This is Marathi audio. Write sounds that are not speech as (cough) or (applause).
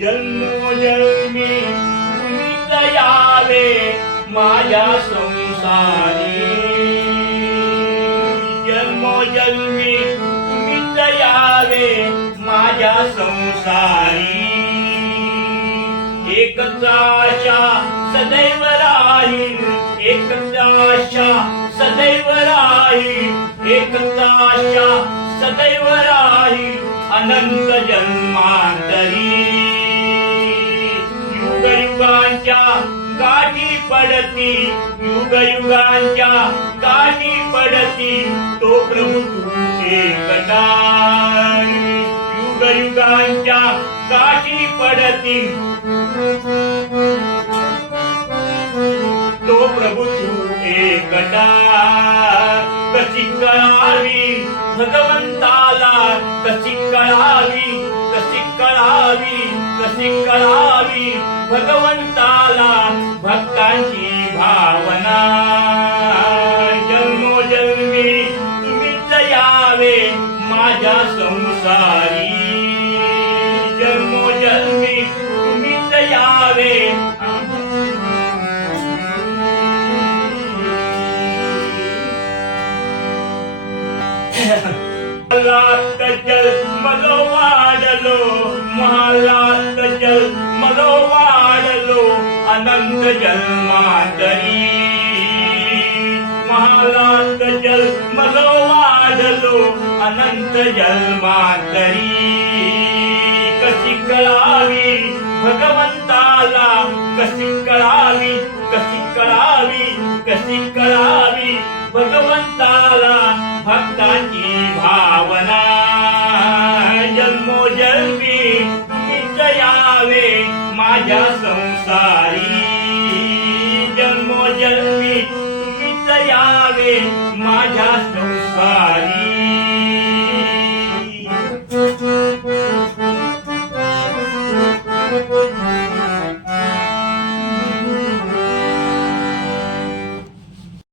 जन्मोजन्मी तुम्हीच यावे माझ्या संसारी. जन्मोजन्मी तुम्हीच यावे माझ्या संसारी. एकच सदैव राहील एकच सदैव राहील एकच सदैव राहील अनंत जन्मांतरी. काठी पडती युग युगांच्या काठी पडती तो प्रभू तुमचे कटार. युग युगांच्या काठी पडती. तो प्रभू तू एकटा कशी कळावी भगवंताला कशी कळावी कशी कळावी कशी कळावी भगवंता भक्तांची भावना. जन्मोजन्मी तुम्हीच यावे माझ्या संसारी. जन्मोजन्मी तुम्हीच यावे महालात (laughs) जल मलो अनंत जन्मांतरी. महालात जल मलो वाढलो अनंत जन्मांतरी. कशी कळावी भगवंताला कशी कळावी कशी कळावी कशी कळावी भगवंताला भक्तांची भावना. जन्मोजन्मी तुम्हीच यावे माझ्या संसारी माझ्या संसारी